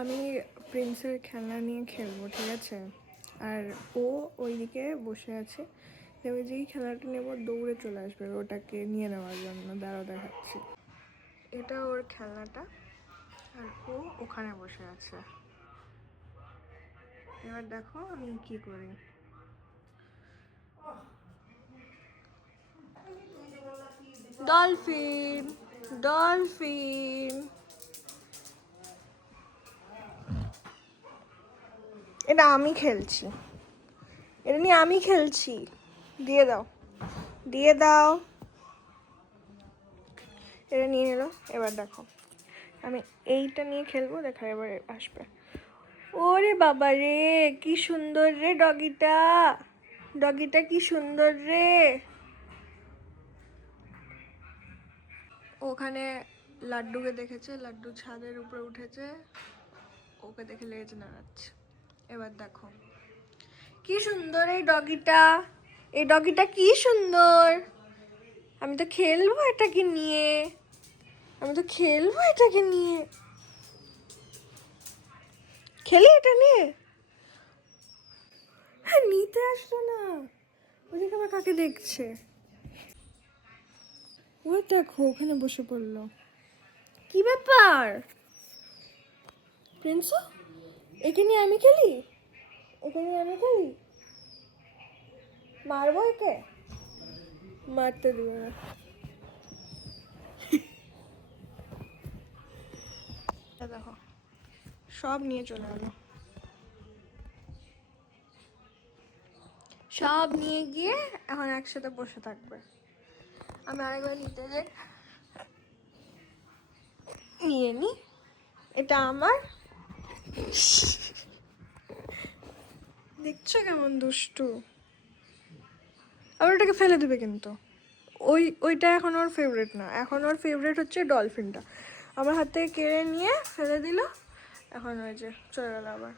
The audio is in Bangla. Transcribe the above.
আমি প্রিন্সের খেলনা নিয়ে খেলবো, ঠিক আছে? আর ও ওইদিকে বসে আছে, আমি যেই খেলনাটা নেবো দৌড়ে চলে আসবে ওটাকে নিয়ে নেওয়ার জন্য। দাঁড়াও দেখাচ্ছি, এটা ওর খেলনাটা আর ও ওখানে বসে আছে। এবার দেখো আমি কি করি। ডলফিন, ডলফিন, এটা আমি খেলছি, এটা নিয়ে আমি খেলছি। দিয়ে দাও, দিয়ে দাও। এটা নিয়ে নিল। এবার দেখো আমি এইটা নিয়ে খেলবো, দেখা এবার আসবে। ওরে বাবা রে, কি সুন্দর রে ডগিটা, ডগিটা কি সুন্দর রে। ওখানে লাড্ডুকে দেখেছে, লাড্ডু ছাদের উপরে উঠেছে, ওকে দেখে লেজ নাড়াচ্ছে। এবার দেখো কি সুন্দর এই ডগিটা, এই ডগিটা কি সুন্দর। আমি তো খেলবো এটাকে নিয়ে, আমি তো খেলবো এটাকে নিয়ে। খেলি এটা নিয়ে। হ্যাঁ, নিতে আসলো না, ওদিকে আবার কাকে দেখছে। ও দেখো ওখানে বসে পড়লো। কি ব্যাপার প্রিন্স, একে নিয়ে আমি খেলি, একে নিয়ে আমি খেলি। মারবো একে, মারতে দিবে না। দেখো সব নিয়ে চলে গেল, সব নিয়ে গিয়ে এখন একসাথে বসে থাকবে। আমি আরেকবার নিতে যাই, নিয়ে নি, এটা আমার। দেখছো কেমন দুষ্টু। আবার ওটাকে ফেলে দেবে কিন্তু। ওইটা এখন ওর ফেভারিট না, এখন ওর ফেভারিট হচ্ছে ডলফিনটা। আমার হাত থেকে কেড়ে নিয়ে ফেলে দিল, এখন ওই যে চলে গেল আবার।